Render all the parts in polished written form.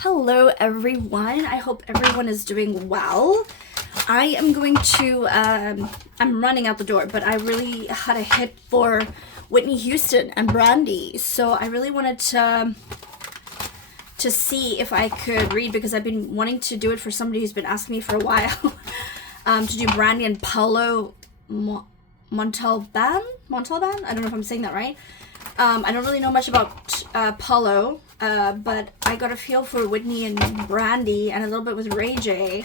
Hello everyone, I hope everyone is doing well. I am going to, I'm running out the door, but I really had a hit for Whitney Houston and Brandy. So I really wanted to see if I could read, because I've been wanting to do it for somebody who's been asking me for a while, to do Brandy and Paulo Montalban? I don't know if I'm saying that right. I don't really know much about Paulo, but I got a feel for Whitney and Brandy and a little bit with Ray J.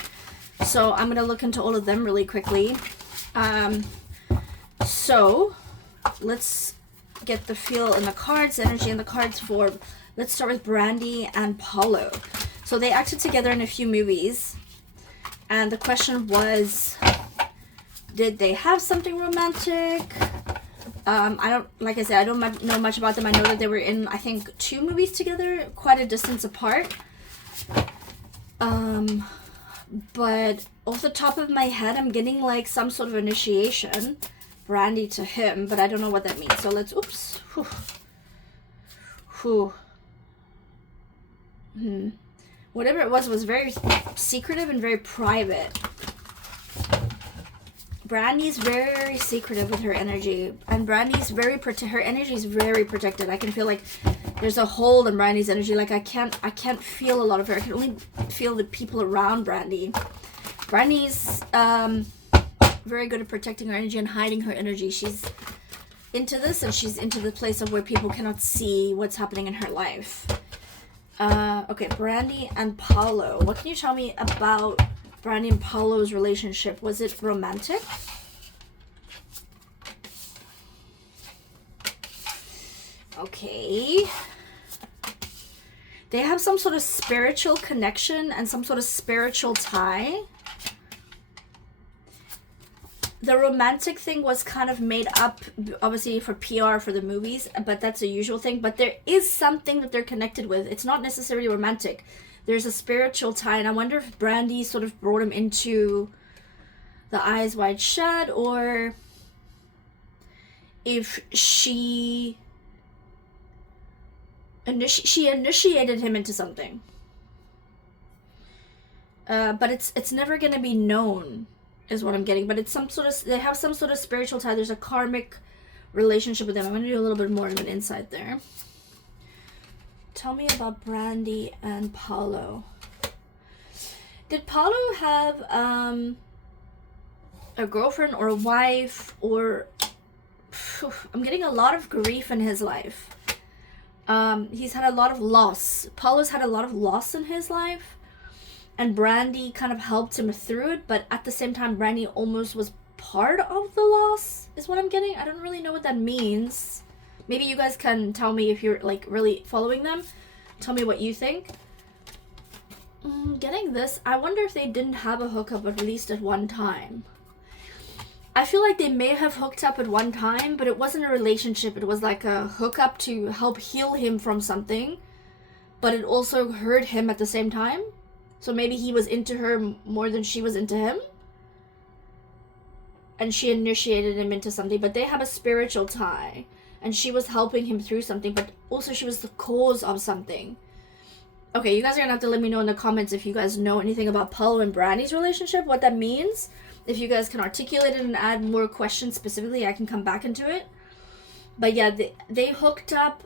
So I'm going to look into all of them really quickly. So let's get the feel in the cards, energy in the cards for, let's start with Brandy and Paulo. So they acted together in a few movies. And the question was, did they have something romantic? I don't, like I said, I don't know much about them. I know that they were in, I think, 2 movies together, quite a distance apart. But off the top of my head, I'm getting like some sort of initiation. Brandy to him, but I don't know what that means. So let's, oops. Whatever it was very secretive and very private. Brandy's very secretive with her energy, and Brandy's her energy is very protected. I can feel like there's a hole in Brandy's energy. Like I can't feel a lot of her. I can only feel the people around Brandy. Brandy's very good at protecting her energy and hiding her energy. She's into this, and she's into the place of where people cannot see what's happening in her life. Okay, Brandy and Paulo. What can you tell me about Brandy and Paulo's relationship? Was it romantic? Okay. They have some sort of spiritual connection and some sort of spiritual tie. The romantic thing was kind of made up, obviously, for PR for the movies, but that's a usual thing. But there is something that they're connected with. It's not necessarily romantic. There's a spiritual tie, and I wonder if Brandy sort of brought him into the Eyes Wide Shut, or if she initiated him into something. But it's never gonna be known, is what I'm getting. But it's some sort of, they have some sort of spiritual tie. There's a karmic relationship with them. I'm gonna do a little bit more of an insight there. Tell me about Brandy and Paulo. Did Paulo have a girlfriend or a wife, or I'm getting a lot of grief in his life. He's had a lot of loss. Paulo's had a lot of loss in his life, and Brandy kind of helped him through it, but at the same time Brandy almost was part of the loss, is what I'm getting. I don't really know what that means. Maybe you guys can tell me if you're like really following them. Tell me what you think. Getting this, I wonder if they didn't have a hookup at least at one time. I feel like they may have hooked up at one time, but it wasn't a relationship. It was like a hookup to help heal him from something, but it also hurt him at the same time. So maybe he was into her more than she was into him, and she initiated him into something. But they have a spiritual tie, and she was helping him through something, but also she was the cause of something. Okay, you guys are gonna have to let me know in the comments if you guys know anything about Paulo and Brandy's relationship, what that means. If you guys can articulate it and add more questions specifically, I can come back into it. But yeah, they hooked up,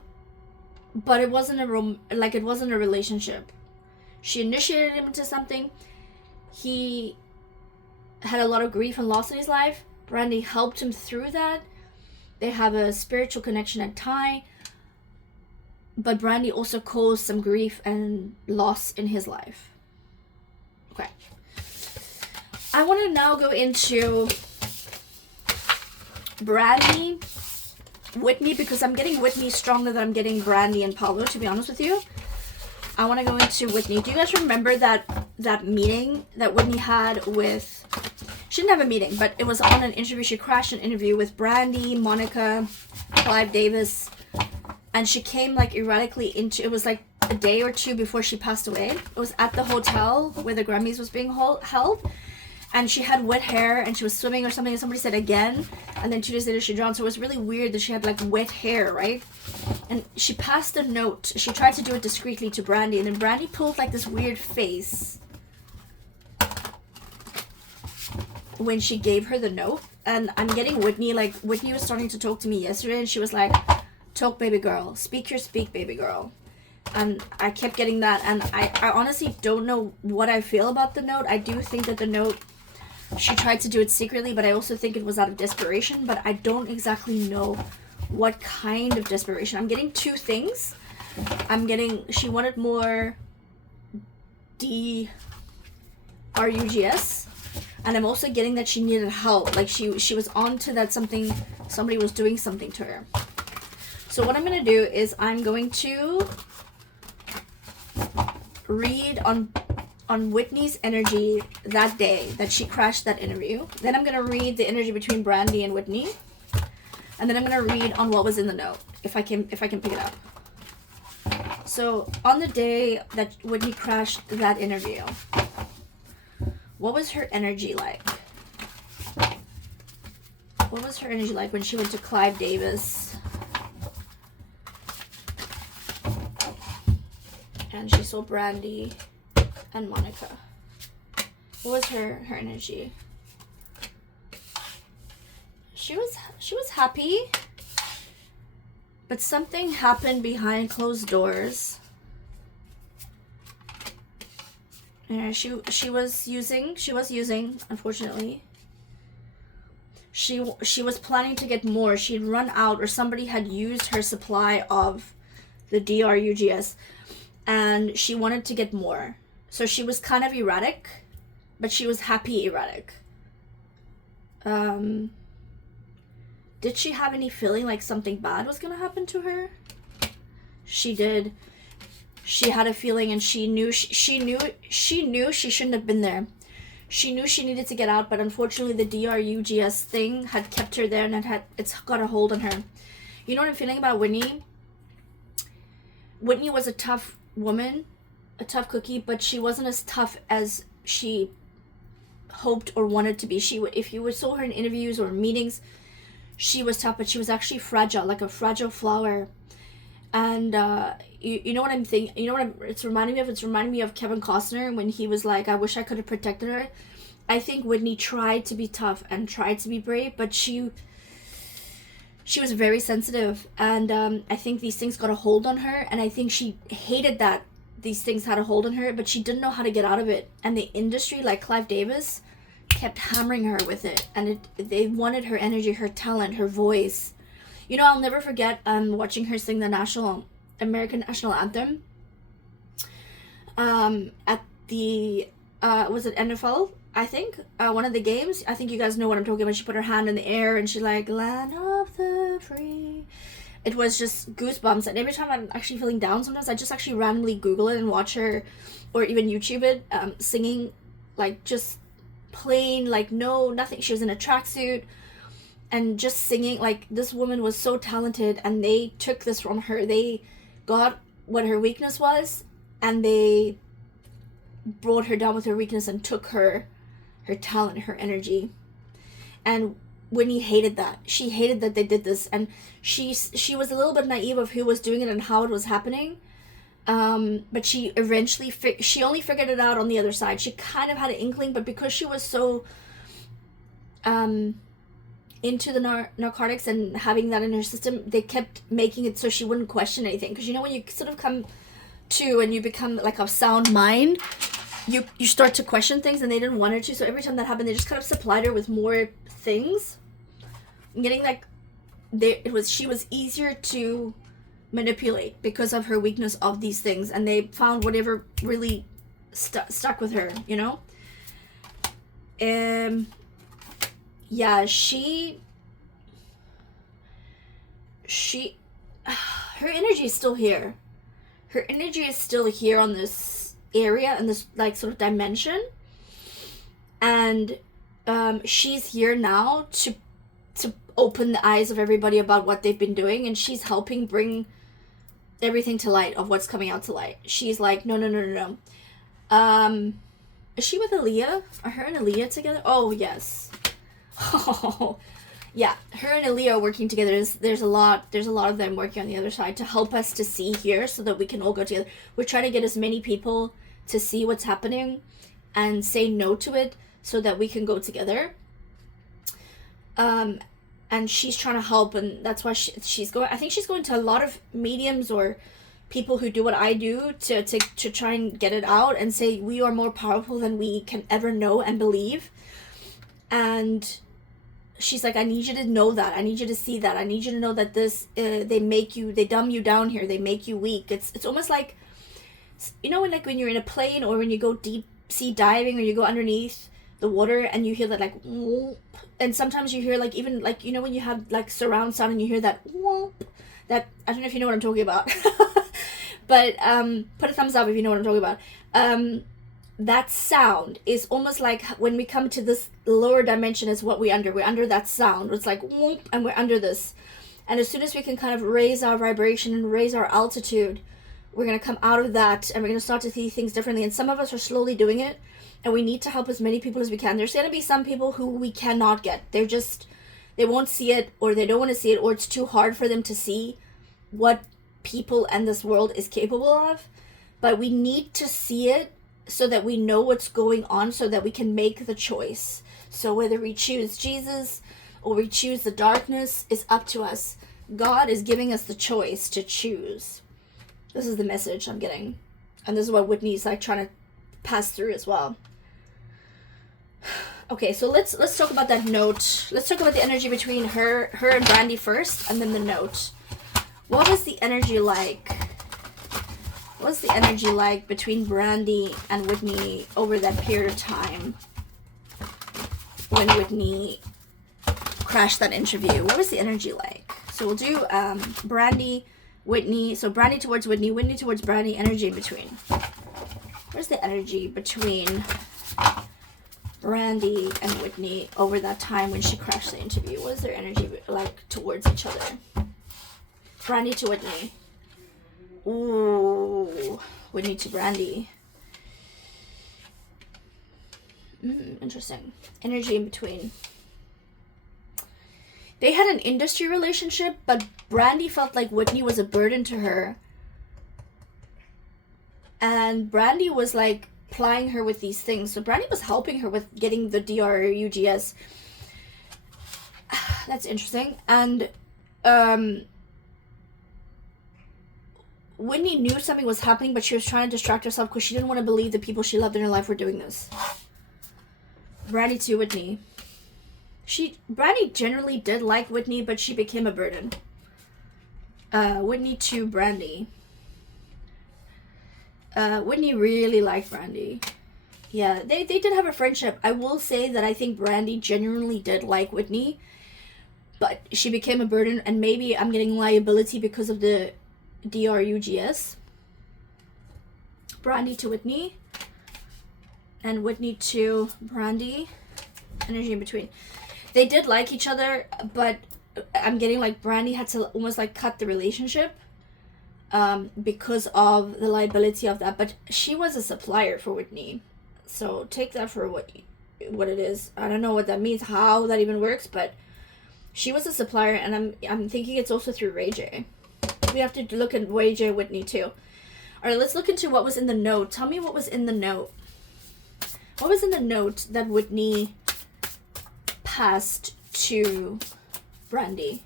but it wasn't it wasn't a relationship. She initiated him into something. He had a lot of grief and loss in his life. Brandy helped him through that. They have a spiritual connection and tie, but Brandy also caused some grief and loss in his life. Okay. I want to now go into Brandy, Whitney, because I'm getting Whitney stronger than I'm getting Brandy and Paulo, to be honest with you. I want to go into Whitney. Do you guys remember that meeting that Whitney had with... She didn't have a meeting, but it was on an interview. She crashed an interview with Brandy, Monica, Clive Davis, and she came like erratically into... It was like a day or 2 before she passed away. It was at the hotel where the Grammys was being held. And she had wet hair, and she was swimming or something, and somebody said again, and then 2 days later she drowned. So it was really weird that she had like wet hair, right? And she passed the note. She tried to do it discreetly to Brandy, and then Brandy pulled like this weird face when she gave her the note. And I'm getting Whitney, like, Whitney was starting to talk to me yesterday, and she was like, talk, baby girl. Speak your speak, baby girl. And I kept getting that, and I honestly don't know what I feel about the note. I do think that the note, she tried to do it secretly, but I also think it was out of desperation, but I don't exactly know what kind of desperation. I'm getting two things. I'm getting, she wanted more D-R-U-G-S, and I'm also getting that she needed help. Like she was on to that somebody was doing something to her. So what I'm going to do is I'm going to read on Whitney's energy that day that she crashed that interview. Then I'm going to read the energy between Brandy and Whitney. And then I'm going to read on what was in the note, if I can pick it up. So, on the day that Whitney crashed that interview, what was her energy like? What was her energy like when she went to Clive Davis? And she saw Brandy and Monica. What was her energy? She was happy, but something happened behind closed doors. Yeah, she was using, unfortunately. She was planning to get more. She had run out, or somebody had used her supply of the DRUGS, and she wanted to get more. So she was kind of erratic, but she was happy erratic. Did she have any feeling like something bad was gonna happen to her? She did. She had a feeling, and she knew she shouldn't have been there. She knew she needed to get out, but unfortunately the DRUGS thing had kept her there, and it's got a hold on her. You know what I'm feeling about Whitney? Whitney was a tough woman, a tough cookie, but she wasn't as tough as she hoped or wanted to be. If you saw her in interviews or meetings, she was tough, but she was actually fragile, like a fragile flower. And you know what I'm thinking? You know what it's reminding me of? It's reminding me of Kevin Costner when he was like, I wish I could have protected her. I think Whitney tried to be tough and tried to be brave, but she was very sensitive. And I think these things got a hold on her, and I think she hated that these things had a hold on her, but she didn't know how to get out of it. And the industry, like Clive Davis, kept hammering her with it, and they wanted her energy, her talent, her voice. You know, I'll never forget watching her sing the American national anthem at the was it NFL, I think, one of the games. I think you guys know what I'm talking about. She put her hand in the air and she's like, land of the free. It was just goosebumps, and every time I'm actually feeling down, sometimes I just actually randomly Google it and watch her, or even YouTube it, singing, like just plain, like nothing. She was in a tracksuit and just singing. Like, this woman was so talented, and they took this from her. They got what her weakness was, and they brought her down with her weakness and took her talent, her energy. And Whitney hated that. She hated that they did this, and she was a little bit naive of who was doing it and how it was happening. But she eventually she only figured it out on the other side. She kind of had an inkling, but because she was so into the narcotics and having that in her system, they kept making it so she wouldn't question anything. Because you know, when you sort of come to and you become like a sound mind, you start to question things, and they didn't want her to. So every time that happened, they just kind of supplied her with more things. I'm getting like she was easier to manipulate because of her weakness of these things, and they found whatever really stuck with her, you know. Yeah, her energy is still here. Her energy is still here on this area and this like sort of dimension, and she's here now to open the eyes of everybody about what they've been doing, and she's helping bring everything to light of what's coming out to light. She's like, no. Is she with Aaliyah? Are her and Aaliyah together? Oh, yes. Oh, yeah, her and Aaliyah are working together. There's a lot of them working on the other side to help us to see here so that we can all go together. We're trying to get as many people to see what's happening and say no to it so that we can go together. And she's trying to help, and that's why she's going. I think she's going to a lot of mediums or people who do what I do to try and get it out and say we are more powerful than we can ever know and believe. And she's like, I need you to know that. I need you to see that. I need you to know that this, they dumb you down here. They make you weak. It's almost like, you know, when you're in a plane or when you go deep sea diving or you go underneath the water and you hear that like, whoop, and sometimes you hear like, even like, you know, when you have like surround sound and you hear that whoop, that, I don't know if you know what I'm talking about, but put a thumbs up if you know what I'm talking about. That sound is almost like when we come to this lower dimension is what we're under that sound. It's like whoop, and we're under this, and as soon as we can kind of raise our vibration and raise our altitude, we're going to come out of that and we're going to start to see things differently. And some of us are slowly doing it, and we need to help as many people as we can. There's going to be some people who we cannot get. They won't see it, or they don't want to see it, or it's too hard for them to see what people and this world is capable of. But we need to see it so that we know what's going on, so that we can make the choice. So whether we choose Jesus or we choose the darkness is up to us. God is giving us the choice to choose. This is the message I'm getting. And this is what Whitney's like trying to pass through as well. Okay, so let's talk about that note. Let's talk about the energy between her and Brandy first, and then the note. What was the energy like? What was the energy like between Brandy and Whitney over that period of time when Whitney crashed that interview? What was the energy like? So we'll do Brandy, Whitney. So Brandy towards Whitney, Whitney towards Brandy, energy in between. Where's the energy between Brandy and Whitney over that time when she crashed the interview? What is their energy like towards each other? Brandy to Whitney. Ooh, Whitney to Brandy. Interesting. Energy in between. They had an industry relationship, but Brandy felt like Whitney was a burden to her. And Brandy was like plying her with these things. So Brandy was helping her with getting the DRUGS. That's interesting. And Whitney knew something was happening, but she was trying to distract herself because she didn't want to believe the people she loved in her life were doing this. Brandy to Whitney. Brandy generally did like Whitney, but she became a burden. Whitney to Brandy. Whitney really liked Brandy. Yeah, they did have a friendship. I will say that I think Brandy genuinely did like Whitney, but she became a burden, and maybe I'm getting liability because of the DRUGS. Brandy to Whitney. And Whitney to Brandy. Energy in between. They did like each other, but I'm getting like Brandy had to almost like cut the relationship because of the liability of that. But she was a supplier for Whitney, so take that for what it is. I don't know what that means, how that even works, but she was a supplier, and I'm thinking it's also through Ray J. We have to look at Ray J Whitney too. All right, let's look into what was in the note. Tell me what was in the note. What was in the note that Whitney passed to Brandy?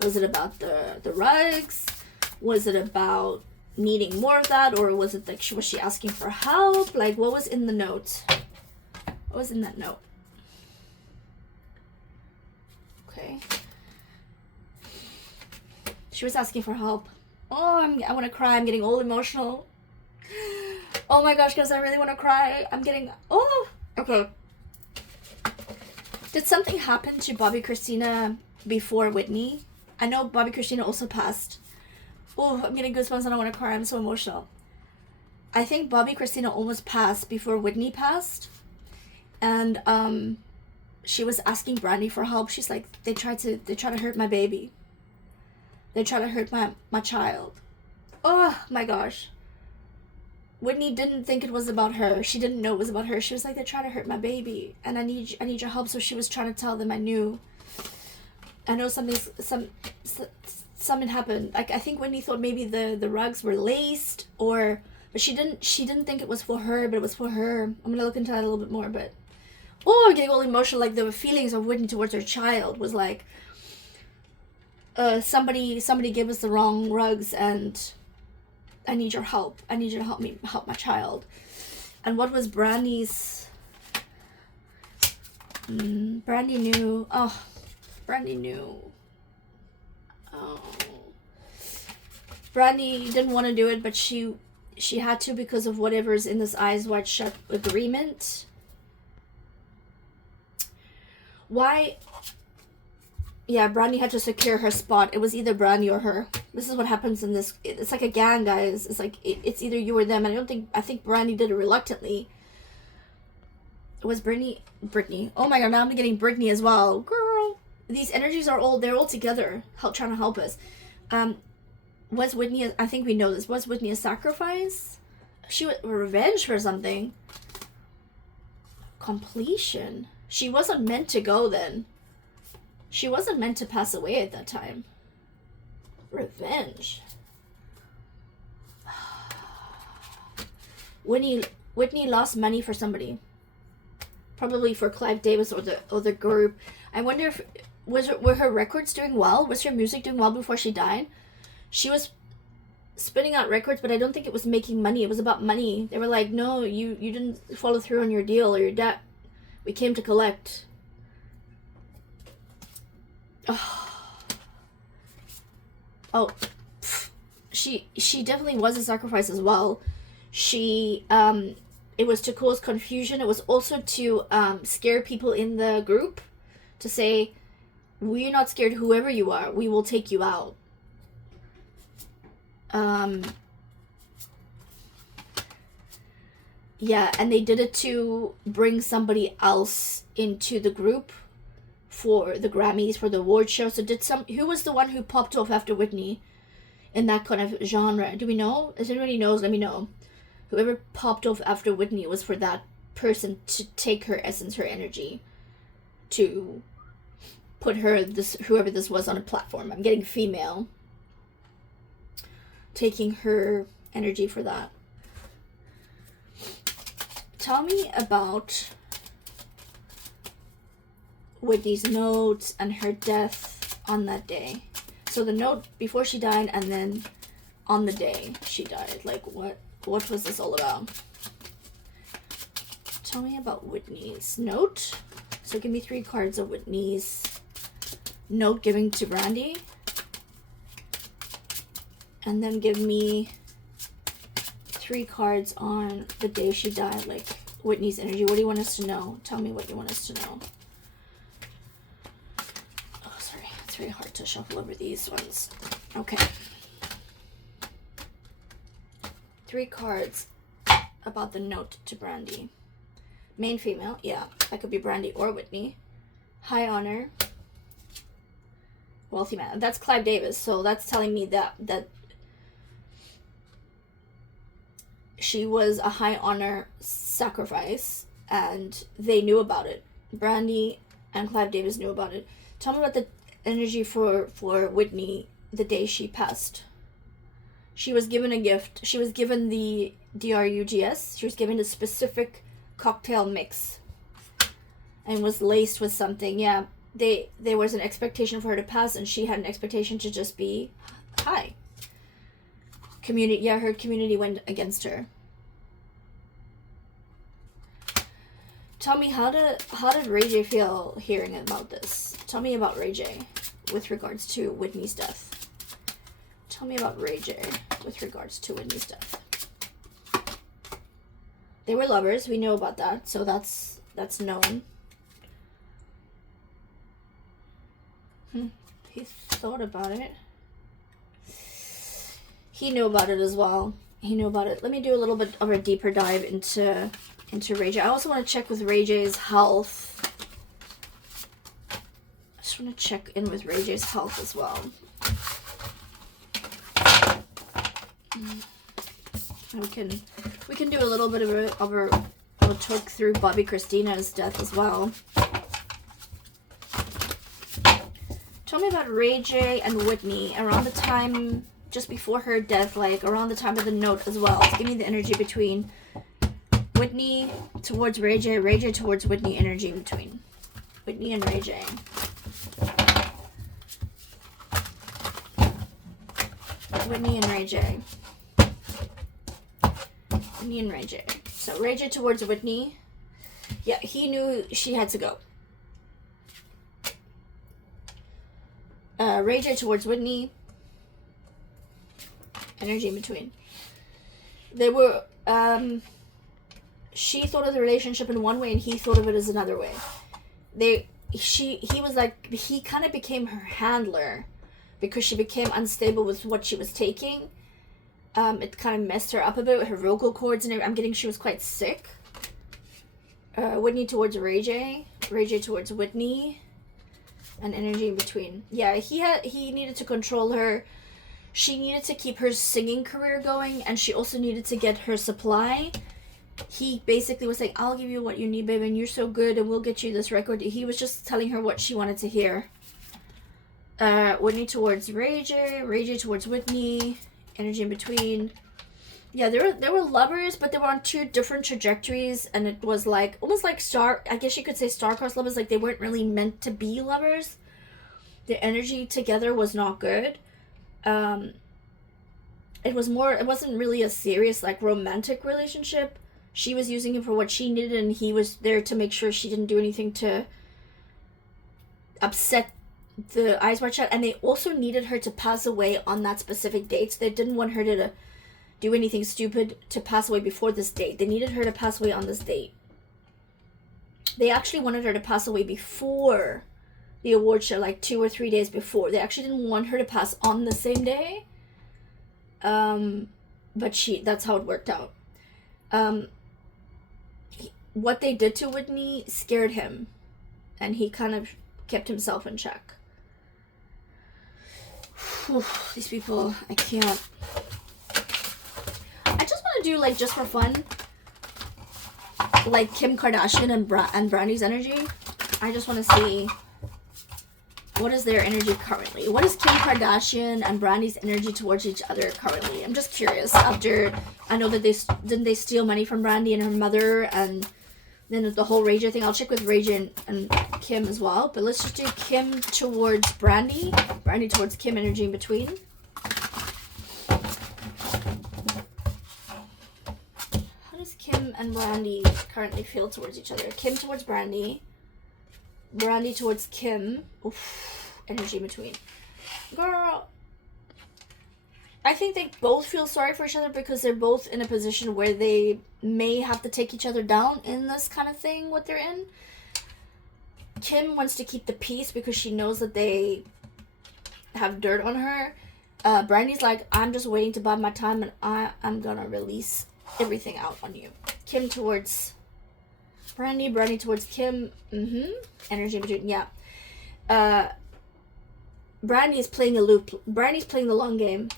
Was it about the rugs? Was it about needing more of that, or was it like was she asking for help? Like, what was in the note? What was in that note? Okay. She was asking for help. Oh, I want to cry. I'm getting all emotional. Oh my gosh, guys, I really want to cry. I'm getting... Oh, okay. Did something happen to Bobby Christina before Whitney? I know Bobby Christina also passed. Oh, I'm getting goosebumps and I want to cry. I'm so emotional. I think Bobby Christina almost passed before Whitney passed. And she was asking Brandy for help. She's like, they try to hurt my baby. They try to hurt my child. Oh my gosh. Whitney didn't think it was about her. She didn't know it was about her. She was like, they're trying to hurt my baby, and I need your help. So she was trying to tell them, I knew. I know something happened. Like, I think Whitney thought maybe the rugs were laced, but she didn't think it was for her, but it was for her. I'm gonna look into that a little bit more, but I'm getting all emotional. Like, the feelings of Whitney towards her child was like, somebody gave us the wrong rugs, and I need your help. I need you to help my child. And what was Brandy's? Brandy knew. Oh, Brandy knew. Oh, Brandy didn't want to do it, but she had to because of whatever's in this eyes wide shut agreement. Why? Yeah, Brandy had to secure her spot. It was either Brandy or her. This is what happens in this. It's like a gang, guys. It's like it's either you or them. And I think Brandy did it reluctantly. It was Brittany. Oh my god, now I'm getting Brittany as well. Girl, these energies are they're all together, trying to help us. Was Whitney? I think we know this. Was Whitney a sacrifice? She was revenge for something. Completion. She wasn't meant to go then. She wasn't meant to pass away at that time. Revenge. Whitney lost money for somebody. Probably for Clive Davis or the group. I wonder if were her records doing well? Was her music doing well before she died? She was spinning out records, but I don't think it was making money. It was about money. They were like, no, you didn't follow through on your deal or your debt. We came to collect. Oh, she definitely was a sacrifice as well. She it was to cause confusion. It was also to scare people in the group, to say, we're not scared. Whoever you are, we will take you out. Yeah, and they did it to bring somebody else into the group for the Grammys, for the award show. So who was the one who popped off after Whitney in that kind of genre? Do we know? If anybody knows, let me know. Whoever popped off after Whitney was for that person to take her essence, her energy, to put whoever this was on a platform. I'm getting female. Taking her energy for that. Tell me about Whitney's notes and her death on that day. So the note before she died, and then on the day she died. Like, what was this all about? Tell me about Whitney's note. So give me 3 cards of Whitney's note giving to Brandy. And then give me 3 cards on the day she died, like Whitney's energy. What do you want us to know? Tell me what you want us to know. Oh, sorry. It's very hard to shuffle over these ones. Okay. 3 cards about the note to Brandy. Main female. Yeah, that could be Brandy or Whitney. High honor. Wealthy man. That's Clive Davis. So that's telling me that she was a high honor sacrifice, and they knew about it. Brandy and Clive Davis knew about it. Tell me about the energy for Whitney the day she passed. She was given a gift. She was given the drugs. She was given a specific cocktail mix, and was laced with something. Yeah, there was an expectation for her to pass, and she had an expectation to just be high. Her community went against her. Tell me, how did Ray J feel hearing about this? Tell me about Ray J with regards to Whitney's death. Tell me about Ray J with regards to Whitney's death. They were lovers. We know about that, so that's known. He thought about it. He knew about it as well. He knew about it. Let me do a little bit of a deeper dive into Ray J. I also want to check with Ray J's health. I just want to check in with Ray J's health as well. And we can do a little bit of a talk through Bobby Christina's death as well. Tell Tell me about Ray J and Whitney around the time, just before her death, like around the time of the note as well. Give me the energy between Whitney towards Ray J towards Whitney, energy between Whitney and Ray J. Whitney and Ray J. Whitney and Ray J. So Ray J towards Whitney. Yeah, he knew she had to go. Ray J towards Whitney. Energy in between. They were, she thought of the relationship in one way and he thought of it as another way. He was like, he kind of became her handler because she became unstable with what she was taking. It kind of messed her up a bit with her vocal cords and everything. I'm getting she was quite sick. Whitney towards Ray J towards Whitney. And energy in between. Yeah, he needed to control her. She needed to keep her singing career going, and she also needed to get her supply. He basically was like, I'll give you what you need, babe, and you're so good, and we'll get you this record. He was just telling her what she wanted to hear. Whitney towards Ray J towards Whitney, energy in between. Yeah, they were lovers, but they were on two different trajectories, and it was like almost like I guess you could say star-crossed lovers. Like they weren't really meant to be lovers. The energy together was not good. It wasn't really a serious like romantic relationship. She was using him for what she needed, and he was there to make sure she didn't do anything to upset the Eyes Wide Shut. And they also needed her to pass away on that specific date. So they didn't want her to do anything stupid to pass away before this date. They needed her to pass away on this date. They actually wanted her to pass away before the award show, like 2 or 3 days before. They actually didn't want her to pass on the same day. But that's how it worked out. What they did to Whitney scared him, and he kind of kept himself in check. Whew, these people, I can't. I just want to do, like, just for fun, like Kim Kardashian and Brandy's energy. I just want to see what is their energy currently. What is Kim Kardashian and Brandy's energy towards each other currently? I'm just curious. After, I know that they steal money from Brandy and her mother, and then the whole Ray J thing. I'll check with Ray J and Kim as well. But let's just do Kim towards Brandy. Brandy towards Kim, energy in between. Kim and Brandy currently feel towards each other. Kim towards Brandy. Brandy towards Kim. Oof, energy in between. Girl, I think they both feel sorry for each other because they're both in a position where they may have to take each other down in this kind of thing, what they're in. Kim wants to keep the peace because she knows that they have dirt on her. Brandy's like, I'm just waiting to bide my time, and I'm gonna release everything out on you. Kim towards Brandy. Brandy towards Kim. Energy in between. Yeah. Brandy is playing a loop. Brandy's playing the long game.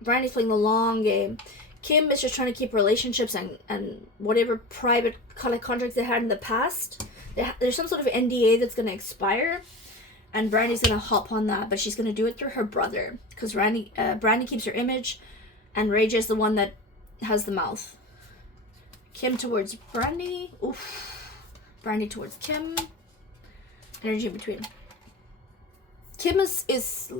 Brandy's playing the long game. Kim is just trying to keep relationships and whatever private contracts they had in the past. There's some sort of NDA that's going to expire, and Brandy's going to hop on that, but she's going to do it through her brother, because Brandy keeps her image, and Ray J is the one that has the mouth. Kim towards Brandy. Oof. Brandy towards Kim. Energy in between. Kim is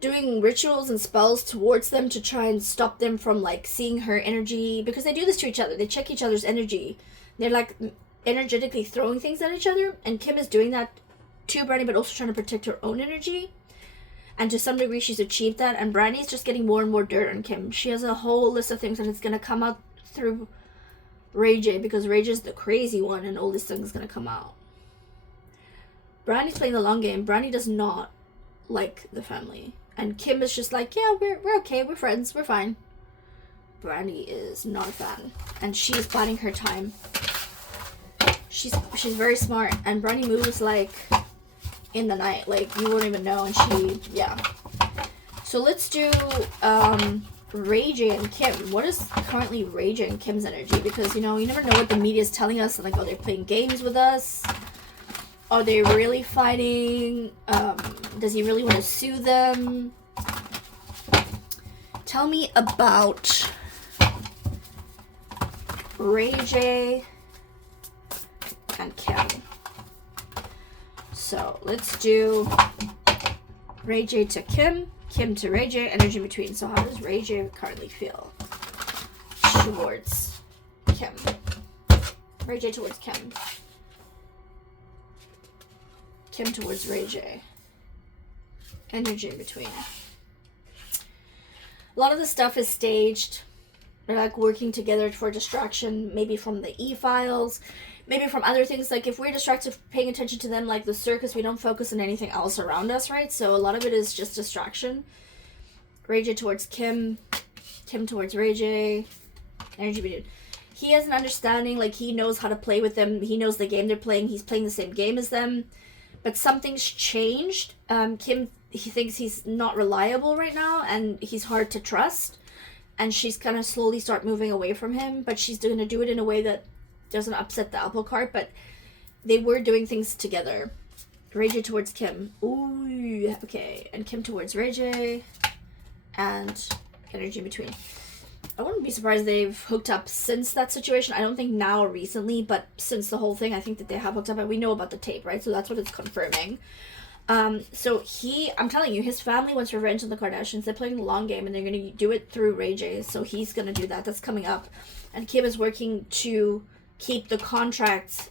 doing rituals and spells towards them to try and stop them from like seeing her energy, because they do this to each other. They check each other's energy. They're like energetically throwing things at each other, and Kim is doing that to Brandy, but also trying to protect her own energy. And to some degree, she's achieved that. And Brandy's just getting more and more dirt on Kim. She has a whole list of things that is going to come out through Ray J, because Ray J's the crazy one, and all these things going to come out. Brandy's playing the long game. Brandy does not like the family. And Kim is just like, yeah, we're okay. We're friends. We're fine. Brandy is not a fan. And she's biding her time. She's very smart. And Brandy moves like in the night, like you won't even know. And yeah. So let's do Ray J and Kim. What is currently Ray J and Kim's energy? Because, you know, you never know what the media is telling us. Like, oh, they're playing games with us. Are they really fighting? Does he really want to sue them? Tell me about Ray J and Kim. So let's do Ray J to Kim, Kim to Ray J, energy between. So how does Ray J currently feel towards Kim? Ray J towards Kim. Kim towards Ray J. Energy in between. A lot of the stuff is staged. They're like working together for distraction, maybe from the E-files, maybe from other things. Like if we're distracted paying attention to them, like the circus, we don't focus on anything else around us, right? So a lot of it is just distraction. Ray J towards Kim, Kim towards Ray J. Energy between. He has an understanding, like he knows how to play with them. He knows the game they're playing. He's playing the same game as them. But something's changed. Kim, he thinks he's not reliable right now, and he's hard to trust. And she's gonna slowly start moving away from him, but she's gonna do it in a way that doesn't upset the apple cart. But they were doing things together. Ray J towards Kim. Ooh, okay. And Kim towards Ray J. And energy in between. I wouldn't be surprised they've hooked up since that situation. I don't think now or recently, but since the whole thing, I think that they have hooked up, and we know about the tape, right? So that's what it's confirming. So I'm telling you, his family wants revenge on the Kardashians. They're playing the long game, and they're going to do it through Ray J. So he's going to do that. That's coming up. And Kim is working to keep the contracts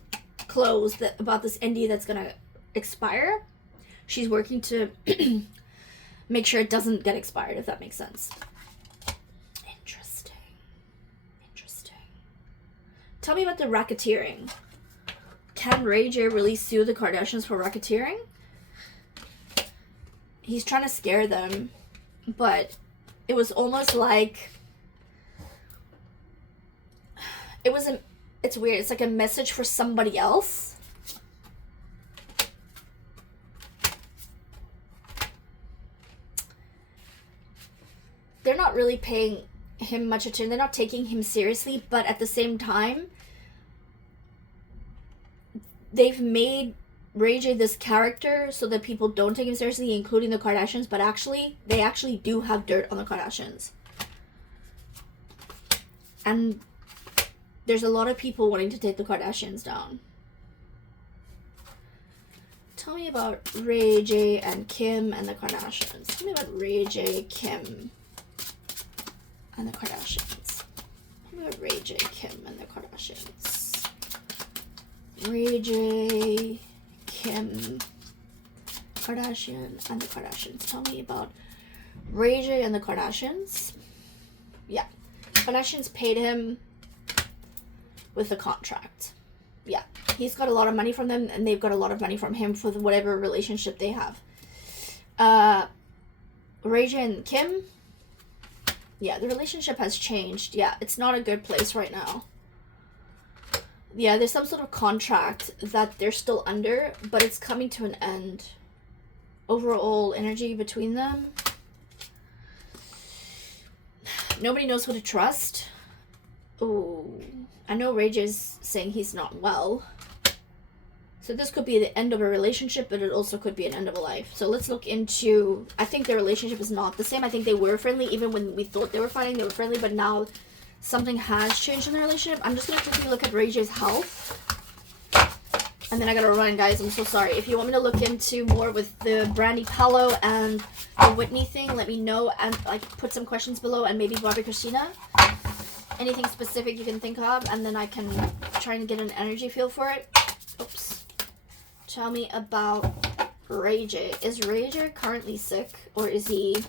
closed about this NDA that's going to expire. She's working to make sure it doesn't get expired, if that makes sense. Tell me about the racketeering. Can Ray J really sue the Kardashians for racketeering? He's trying to scare them, but it was almost like it's weird. It's like a message for somebody else. They're not really paying him much attention. They're not taking him seriously, but at the same time, they've made Ray J this character so that people don't take him seriously, including the Kardashians, but they actually do have dirt on the Kardashians. And there's a lot of people wanting to take the Kardashians down. Tell me about Ray J and Kim and the Kardashians. Tell me about Ray J, Kim, and the Kardashians. Tell me about Ray J, Kim, and the Kardashians. Ray J, Kim, Kardashian, and the Kardashians. Tell me about Ray J and the Kardashians. Yeah. Kardashians paid him with a contract. Yeah. He's got a lot of money from them, and they've got a lot of money from him for whatever relationship they have. Ray J and Kim. Yeah, the relationship has changed. Yeah, it's not a good place right now. Yeah, there's some sort of contract that they're still under, but it's coming to an end. Overall energy between them. Nobody knows who to trust. Ooh. I know Ray J's saying he's not well. So this could be the end of a relationship, but it also could be an end of a life. So let's look into... I think their relationship is not the same. I think they were friendly. Even when we thought they were fighting, they were friendly, but now... something has changed in their relationship. I'm just going to quickly look at Ray J's health. And then I gotta run, guys. I'm so sorry. If you want me to look into more with the Brandy Paulo and the Whitney thing, let me know. And like put some questions below. And maybe Bobby Christina. Anything specific you can think of. And then I can try and get an energy feel for it. Oops. Tell me about Ray J. Is Ray J currently sick? Or is he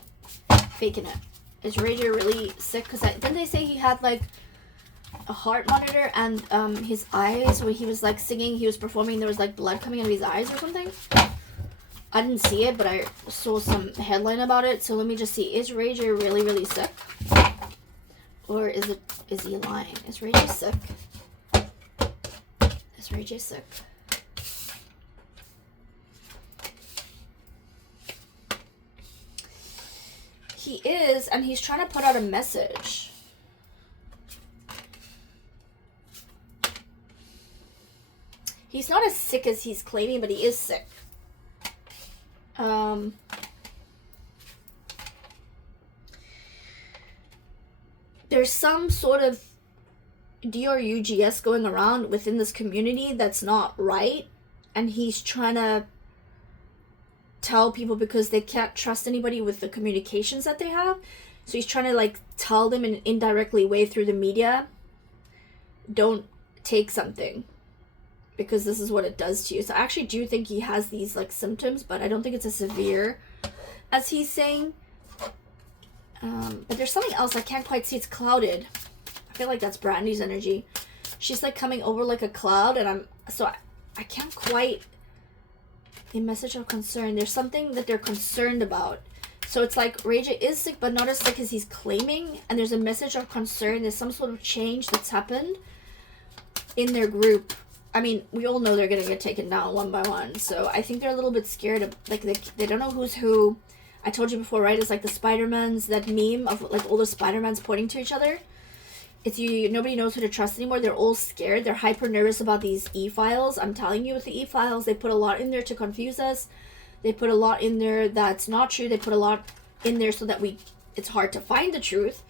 faking it? Is Ray J really sick? Because didn't they say he had like a heart monitor and his eyes, when he was like singing, he was performing, there was like blood coming out of his eyes or something? I didn't see it, but I saw some headline about it. So let me just see. Is Ray J really, really sick? Or is he lying? Is Ray J sick? Is Ray J sick? He is, and he's trying to put out a message. He's not as sick as he's claiming, but he is sick. There's some sort of DRUGS going around within this community that's not right, and he's trying to tell people because they can't trust anybody with the communications that they have. So he's trying to like tell them in an indirectly way through the media, don't take something because this is what it does to you. So I actually do think he has these like symptoms, but I don't think it's as severe as he's saying. But there's something else I can't quite see. It's clouded. I feel like that's Brandy's energy. She's like coming over like a cloud, and I can't quite. A message of concern. There's something that they're concerned about. So it's like Ray J is sick, but not as sick as he's claiming. And there's a message of concern. There's some sort of change that's happened in their group. I mean, we all know they're going to get taken down one by one. So I think they're a little bit scared of, like, they don't know who's who. I told you before, right? It's like the Spider-Mans, that meme of like all the Spider-Mans pointing to each other. It's nobody knows who to trust anymore. They're all scared. They're hyper nervous about these e-files. I'm telling you, with the e-files, they put a lot in there to confuse us. They put a lot in there that's not true. They put a lot in there so that it's hard to find the truth.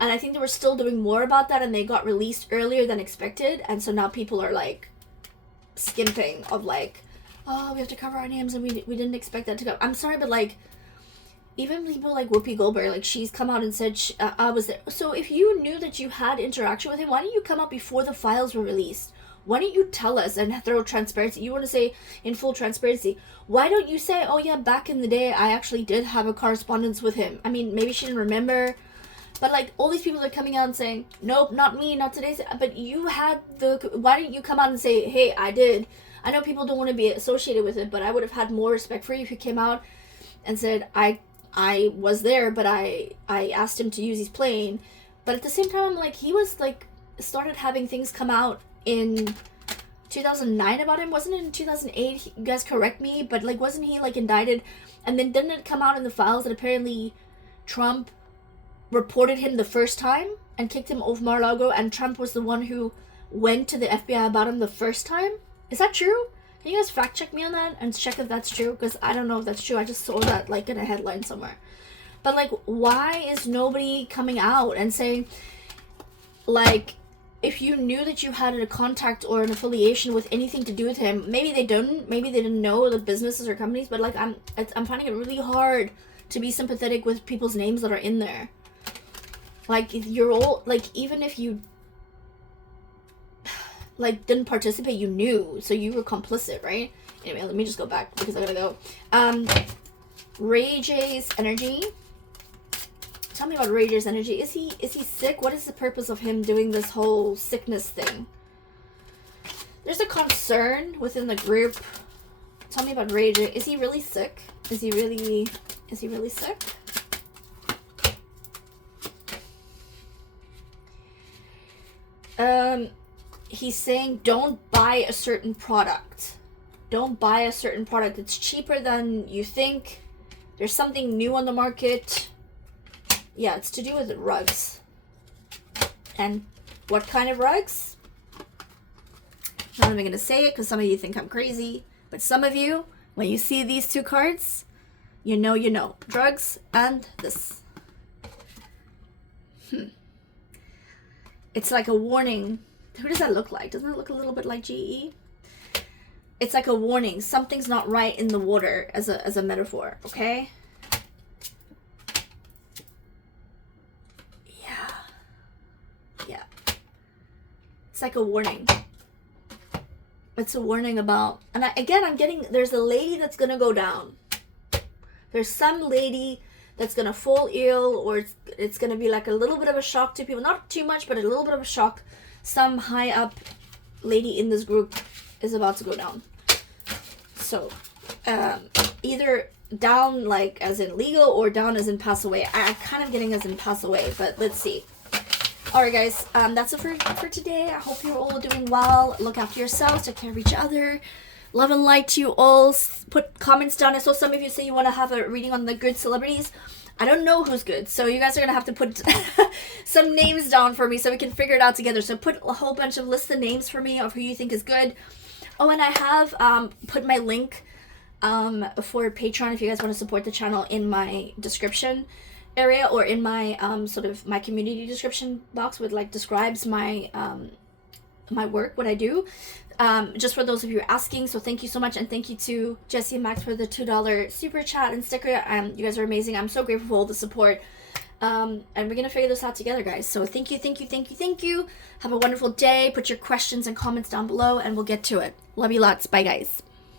And I think they were still doing more about that, and they got released earlier than expected. And so now people are like skimping of like, oh, we have to cover our names, and we didn't expect that to go. I'm sorry, but like, even people like Whoopi Goldberg, like she's come out and said I was there. So if you knew that you had interaction with him, why didn't you come out before the files were released? Why don't you tell us and throw transparency? You want to say in full transparency. Why don't you say, oh yeah, back in the day, I actually did have a correspondence with him. I mean, maybe she didn't remember. But like all these people are coming out and saying, nope, not me, not today. But you had why didn't you come out and say, hey, I did. I know people don't want to be associated with it, but I would have had more respect for you if you came out and said, I was there, but I asked him to use his plane. But at the same time, I'm like, he was like, started having things come out in 2009 about him. Wasn't it in 2008? You guys correct me, but like, wasn't he like indicted? And then didn't it come out in the files that apparently Trump reported him the first time and kicked him off Mar-a-Lago, and Trump was the one who went to the FBI about him the first time? Is that true? Can you guys fact check me on that and check if that's true? Because I don't know if that's true. I just saw that like in a headline somewhere. But like, why is nobody coming out and saying, like, if you knew that you had a contact or an affiliation with anything to do with him, maybe they didn't know the businesses or companies, but like, I'm finding it really hard to be sympathetic with people's names that are in there. Like, you're all, like, even if you like didn't participate, you knew, so you were complicit, right? Anyway, let me just go back because I gotta go. Ray J's energy. Tell me about Ray J's energy. Is he sick? What is the purpose of him doing this whole sickness thing? There's a concern within the group. Tell me about Ray J. Is he really sick? Is he really sick? He's saying don't buy a certain product. Don't buy a certain product. It's cheaper than you think. There's something new on the market. Yeah, it's to do with rugs. And what kind of rugs? Not even going to say it because some of you think I'm crazy. But some of you, when you see these two cards, you know. Drugs and this. It's like a warning. Who does that look like? Doesn't it look a little bit like GE? It's like a warning. Something's not right in the water as a metaphor, okay? Yeah. It's like a warning. It's a warning about, and I'm getting, there's a lady that's going to go down. There's some lady that's going to fall ill, or it's going to be like a little bit of a shock to people. Not too much, but a little bit of a shock. Some high up lady in this group is about to go down. So, either down like as in legal or down as in pass away. I'm kind of getting as in pass away, but let's see. Alright guys, that's it for today. I hope you're all doing well. Look after yourselves, take care of each other. Love and light to you all. Put comments down. I saw some of you say you want to have a reading on the good celebrities. I don't know who's good, so you guys are going to have to put some names down for me so we can figure it out together. So put a whole bunch of list of names for me of who you think is good. Oh, and I have put my link for Patreon if you guys want to support the channel in my description area, or in my sort of my community description box, with like describes my my work, what I do, just for those of you asking. So thank you so much, and thank you to Jesse and Max for the $2 super chat and sticker. You guys are amazing. I'm so grateful for all the support. And we're gonna figure this out together, guys. So thank you, thank you, thank you, thank you. Have a wonderful day. Put your questions and comments down below and we'll get to it. Love you lots. Bye, guys.